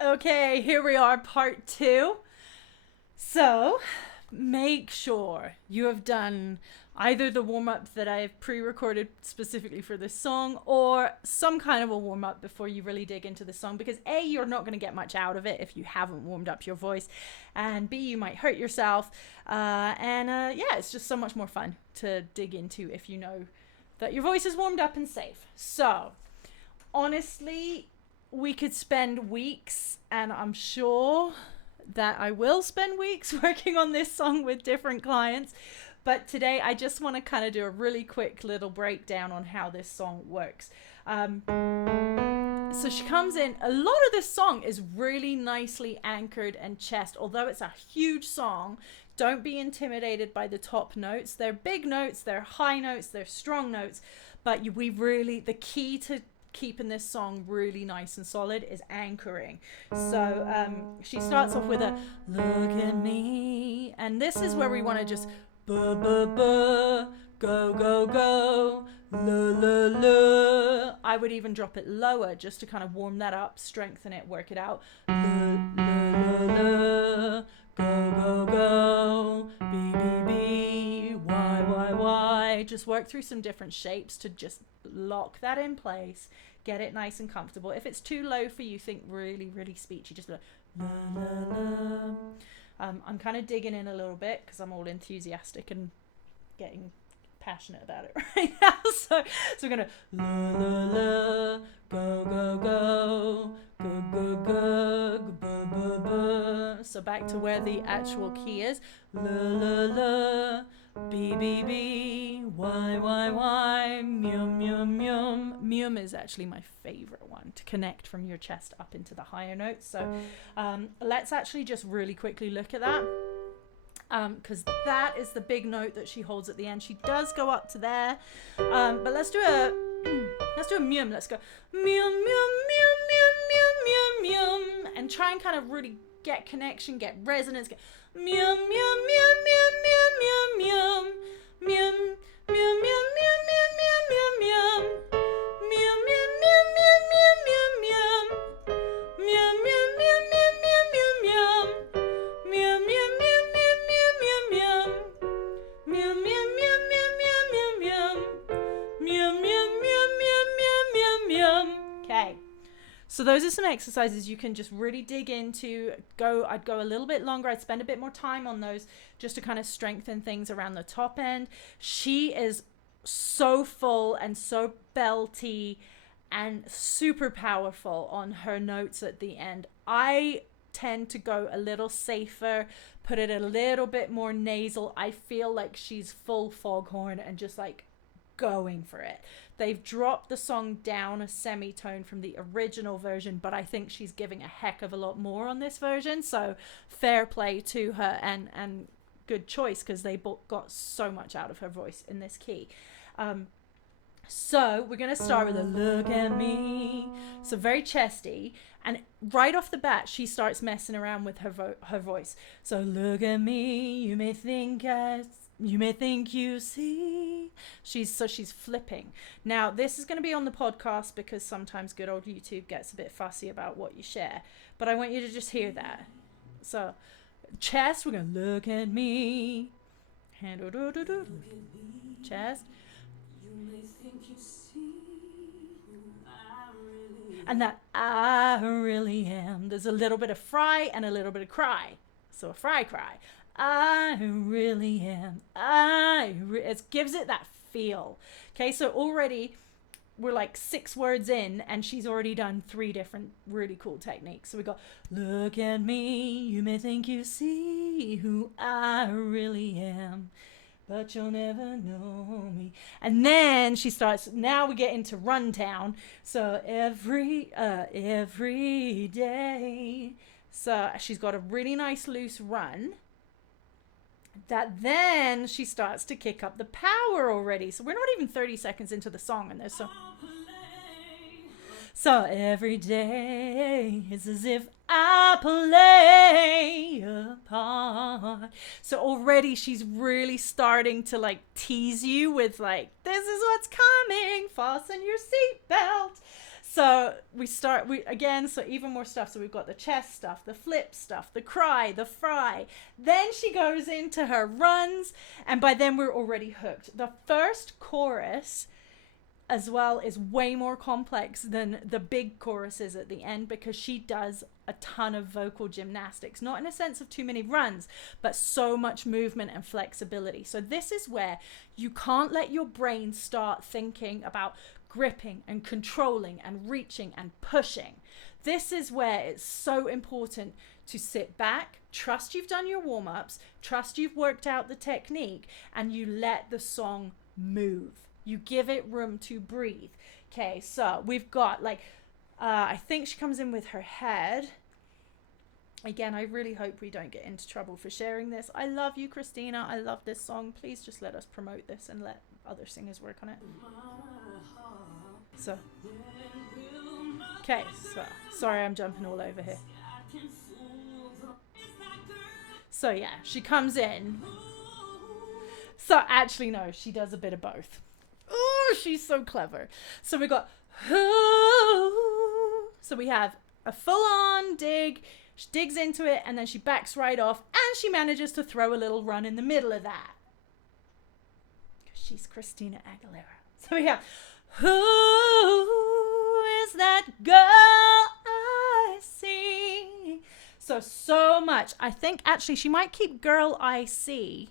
Okay, here we are, part two. So, make sure you have done either the warm up that I have pre recorded specifically for this song or some kind of a warm up before you really dig into the song because A, you're not going to get much out of it if you haven't warmed up your voice, and B, you might hurt yourself. Yeah, it's just so much more fun to dig into if you know that your voice is warmed up and safe. So, honestly, we could spend weeks, and I'm sure that I will spend weeks working on this song with different clients. But today, I just want to kind of do a really quick little breakdown on how this song works. So she comes in. A lot of this song is really nicely anchored and chest, although it's a huge song. Don't be intimidated by the top notes. They're big notes, they're high notes, they're strong notes. But the key to keeping this song really nice and solid is anchoring. So she starts off with a look at me, and this is where we want to just buh buh buh, go go go, la la la. I would even drop it lower just to kind of warm that up, strengthen it, work it out. La la la la, go go go, b b b, y. Just work through some different shapes to just lock that in place, get it nice and comfortable. If it's too low for you, think really, really speechy. Just like la la la. I'm kind of digging in a little bit because I'm all enthusiastic and getting passionate about it right now. So we're gonna la la la, go go go, go go go, ba ba ba. So back to where the actual key is. La la la, b b b, y, mum mum mum. Mum is actually my favorite one to connect from your chest up into the higher notes. So let's actually just really quickly look at that. Because that is the big note that she holds at the end. She does go up to there, but let's do a mum. Let's go mum mum mum mum mum mum mum, and try and kind of really get connection, get resonance. Get mum mum mum mum mum mum mum mum mum mum mum mum mum mum. Okay. So those are some exercises you can just really dig into. I'd go a little bit longer. I'd spend a bit more time on those just to kind of strengthen things around the top end. She is so full and so belty and super powerful on her notes at the end. I tend to go a little safer, put it a little bit more nasal. I feel like she's full foghorn and just like going for it. They've dropped the song down a semitone from the original version, but I think she's giving a heck of a lot more on this version. So fair play to her, and good choice because they got so much out of her voice in this key. So we're going to start with a look at me. So very chesty. And right off the bat, she starts messing around with her voice. So look at me, you may think you see. She's flipping. Now, this is going to be on the podcast because sometimes good old YouTube gets a bit fussy about what you share. But I want you to just hear that. So, chest, we're going to look at me. Hand, chest. And that I really am. There's a little bit of fry and a little bit of cry. So a fry cry. I really am. It gives it that feel. Okay, so already we're like 6 words in and she's already done 3 different really cool techniques. So we got, look at me, you may think you see who I really am, but you'll never know me. And then she starts, now we get into rundown. So every day. So she's got a really nice loose run. That then she starts to kick up the power already. So we're not even 30 seconds into the song and there's so every day is as if I play a part. So already she's really starting to like tease you with like, this is what's coming, fasten your seatbelt. So so even more stuff. So we've got the chest stuff, the flip stuff, the cry, the fry. Then she goes into her runs, and by then we're already hooked. The first chorus as well is way more complex than the big choruses at the end, because she does a ton of vocal gymnastics, not in a sense of too many runs, but so much movement and flexibility. So this is where you can't let your brain start thinking about gripping and controlling and reaching and pushing. This is where it's so important to sit back, trust you've done your warm-ups, trust you've worked out the technique, and you let the song move. You give it room to breathe. Okay, so we've got I think she comes in with her head. Again, I really hope we don't get into trouble for sharing this. I love you, Christina. I love this song. Please just let us promote this and let other singers work on it. So, okay, so sorry I'm jumping all over here. So yeah, she comes in. So actually, no, she does a bit of both. Oh, she's so clever. So we got, so we have a full-on dig. She digs into it, and then she backs right off, and she manages to throw a little run in the middle of that. She's Christina Aguilera. So we have, who is that girl I see? So much. I think actually she might keep girl I see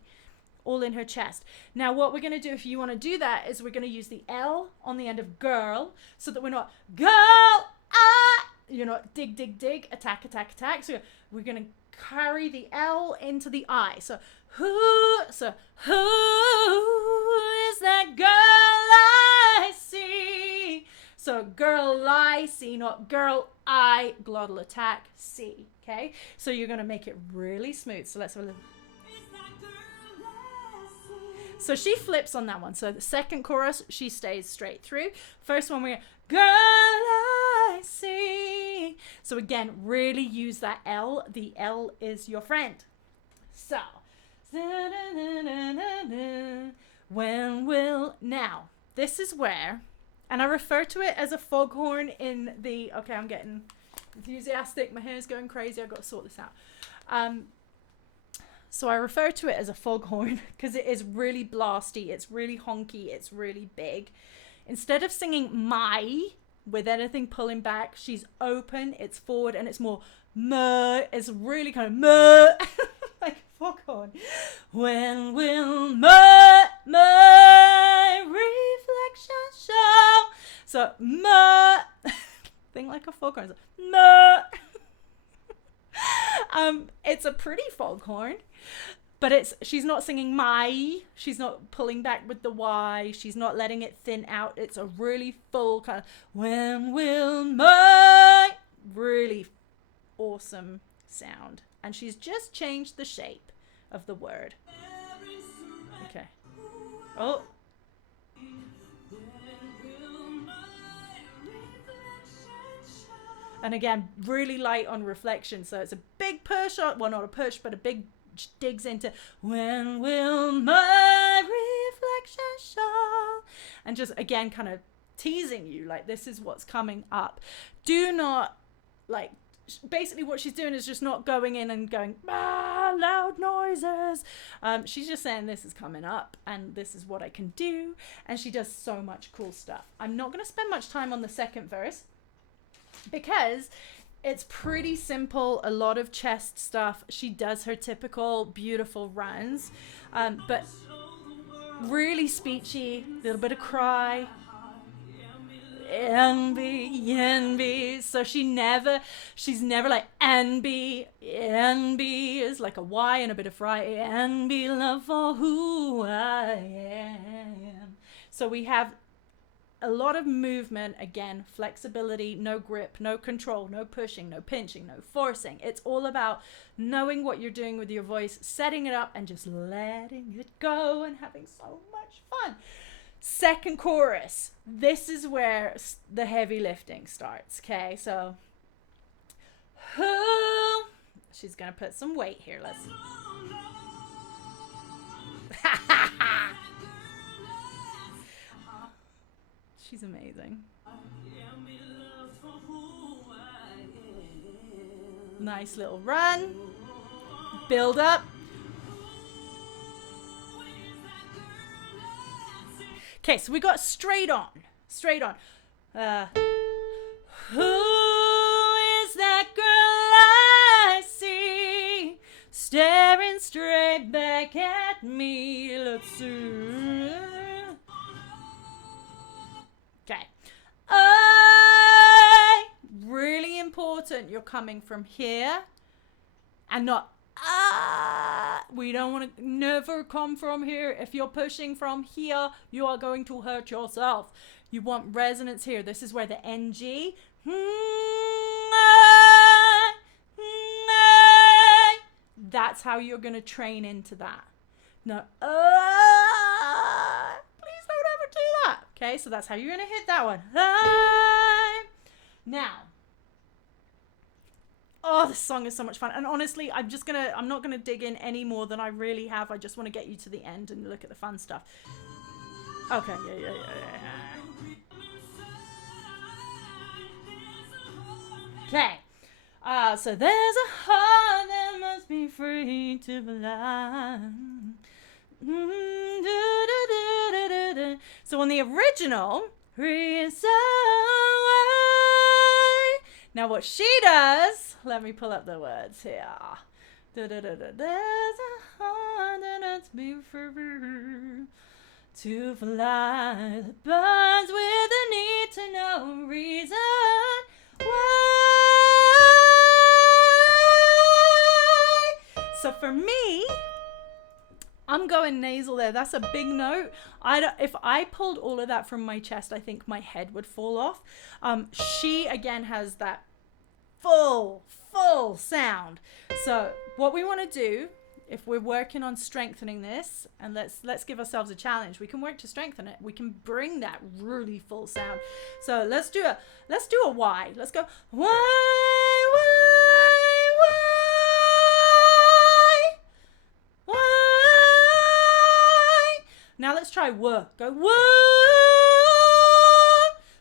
all in her chest. Now what we're going to do, if you want to do that, is we're going to use the L on the end of girl, so that we're not girl I, dig, attack. So we're going to carry the L into the I. So who is that girl I see? So girl I see, not girl I, glottal attack, C. Okay, so you're going to make it really smooth. So let's have a little. So she flips on that one. So the second chorus, she stays straight through. First one, we're girl I see. So again, really use that L. The L is your friend. So, when will, now, this is where, and I refer to it as a foghorn in the, okay, I'm getting enthusiastic. My hair's going crazy. I've got to sort this out. So I refer to it as a foghorn because it is really blasty, it's really honky, it's really big. Instead of singing my with anything pulling back, she's open, it's forward, and it's more muh. It's really kind of muh, like a foghorn. When will my reflection show? So muh, think like a foghorn. So, muh. It's a pretty foghorn. But she's not singing my, she's not pulling back with the Y, she's not letting it thin out. It's a really full kind of, when will my, really awesome sound. And she's just changed the shape of the word. Okay. Oh. And again, really light on reflection. So it's a big push, well, not a push, but a big digs into, when will my reflection show? And just, again, kind of teasing you, like, this is what's coming up. Do not, like, basically what she's doing is just not going in and going, loud noises. She's just saying this is coming up and this is what I can do. And she does so much cool stuff. I'm not going to spend much time on the second verse because it's pretty simple, a lot of chest stuff. She does her typical beautiful runs, but really speechy, a little bit of cry, envy. So she's never like envy is like a Y and a bit of fry, envy, love for who I am. So we have a lot of movement, again, flexibility, no grip, no control, no pushing, no pinching, no forcing. It's all about knowing what you're doing with your voice, setting it up, and just letting it go and having so much fun. Second chorus, this is where the heavy lifting starts, okay? So, she's gonna put some weight here. Let's. She's amazing. Nice little run. Build up. Okay, so we got straight on. Straight on. Who is that girl I see staring straight back at me? Let's see. Okay. Really important. You're coming from here and not we don't want to never come from here. If you're pushing from here, you are going to hurt yourself. You want resonance here. This is where the NG. That's how you're going to train into that. No, please don't ever do that. Okay, so that's how you're going to hit that one. Now. Oh, this song is so much fun. And honestly, I'm not gonna dig in any more than I really have. I just want to get you to the end and look at the fun stuff. Okay, yeah. Okay. So there's a heart that must be free to fly. So on the original, free is so now what she does, let me pull up the words here. There's a heart that must be free to fly, that burns with a need to know reason why. So for me, I'm going nasal there. That's a big note. If I pulled all of that from my chest, I think my head would fall off. She again has that full sound. So what we want to do, if we're working on strengthening this, and let's give ourselves a challenge, we can work to strengthen it. We can bring that really full sound. So let's do a Y. Let's go Y. Now let's try W. Go W.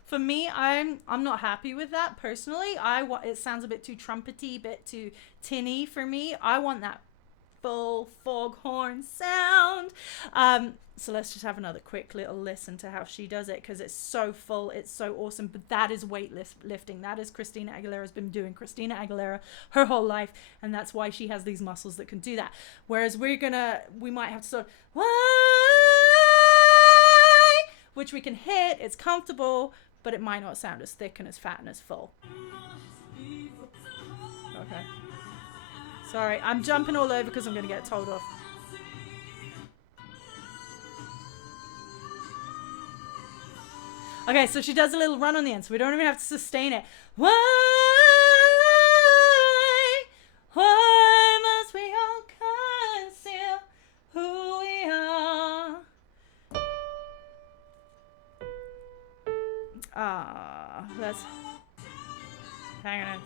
For me, I'm not happy with that personally. It sounds a bit too trumpety, bit too tinny for me. I want that full foghorn sound. So let's just have another quick little listen to how she does it, because it's so full, it's so awesome. But that is weightlifting. That is Christina Aguilera's been doing Christina Aguilera her whole life, and that's why she has these muscles that can do that. Whereas we might have to sort of which we can hit. It's comfortable, but it might not sound as thick and as fat and as full. Okay. Sorry, I'm jumping all over because I'm going to get told off. Okay, so she does a little run on the end, so we don't even have to sustain it. Why must we all conceal who we are? Let's hang on.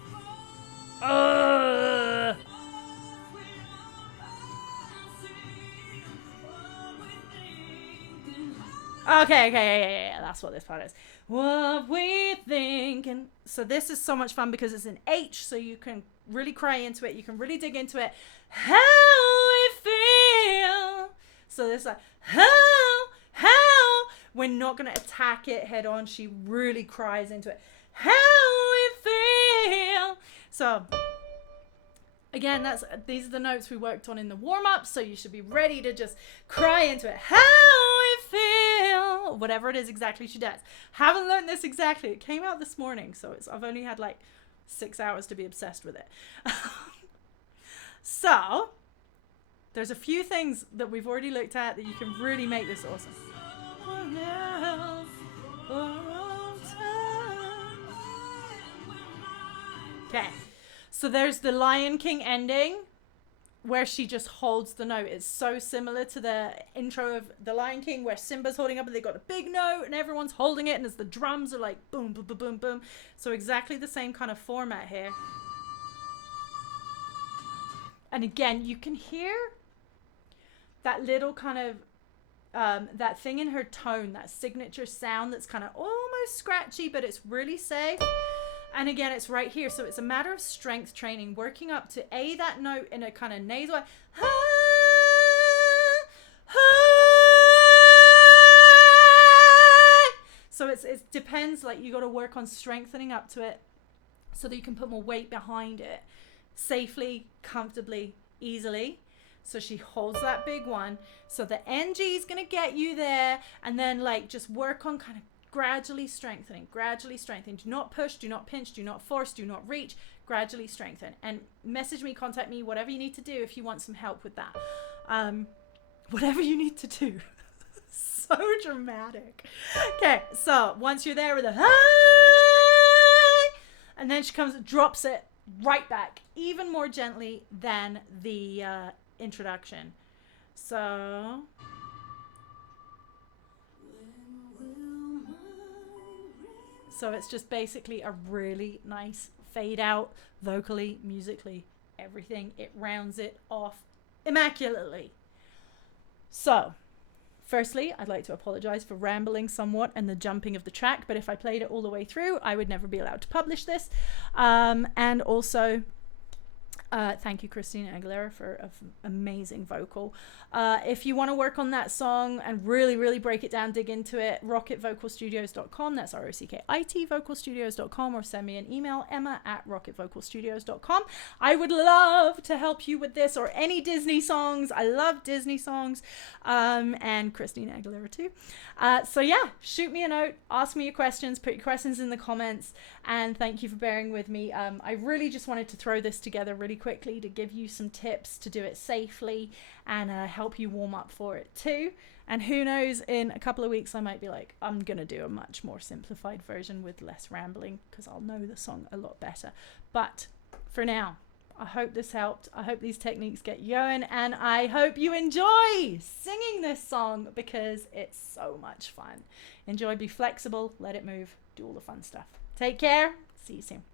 Okay, yeah, that's what this part is. What we think. And so this is so much fun because it's an H, so you can really cry into it, you can really dig into it. How we feel. So this like how we're not going to attack it head on. She really cries into it. How we feel. So again, these are the notes we worked on in the warm-up, so you should be ready to just cry into it. How we feel. Whatever it is exactly she does. Haven't learned this exactly. It came out this morning, so I've only had like 6 hours to be obsessed with it. So there's a few things that we've already looked at that you can really make this awesome. Okay, so there's the Lion King ending where she just holds the note. It's so similar to the intro of the Lion King where Simba's holding up and they got a big note and everyone's holding it, and as the drums are like boom, boom, boom, boom, boom. So exactly the same kind of format here. And again, you can hear that little kind of that thing in her tone, that signature sound that's kind of almost almost scratchy, but it's really safe. And again, it's right here. So it's a matter of strength training, working up to that note in a kind of nasal way. So it depends, like you got to work on strengthening up to it so that you can put more weight behind it safely, comfortably, easily. So she holds that big one. So the NG is going to get you there, and then like just work on kind of gradually strengthening. Do not push, do not pinch, do not force, do not reach. Gradually strengthen. And message me, contact me, whatever you need to do if you want some help with that. Whatever you need to do. So dramatic. Okay, so once you're there with a hi, and then she comes, drops it right back, even more gently than the introduction. So it's just basically a really nice fade out, vocally, musically, everything. It rounds it off immaculately. So firstly, I'd like to apologize for rambling somewhat and the jumping of the track, but if I played it all the way through, I would never be allowed to publish this. And also, thank you, Christina Aguilera, for an amazing vocal. If you want to work on that song and really, really break it down, dig into it, rockitvocalstudios.com. That's ROCKIT vocalstudios.com, or send me an email, emma@rockitvocalstudios.com. I would love to help you with this or any Disney songs. I love Disney songs, and Christina Aguilera too. So yeah, shoot me a note, ask me your questions, put your questions in the comments, and thank you for bearing with me. I really just wanted to throw this together really quickly to give you some tips to do it safely and help you warm up for it too. And who knows, in a couple of weeks I might be like, I'm gonna do a much more simplified version with less rambling because I'll know the song a lot better. But for now, I hope this helped. I hope these techniques get you going, and I hope you enjoy singing this song because it's so much fun. Enjoy, be flexible, let it move, do all the fun stuff. Take care. See you soon.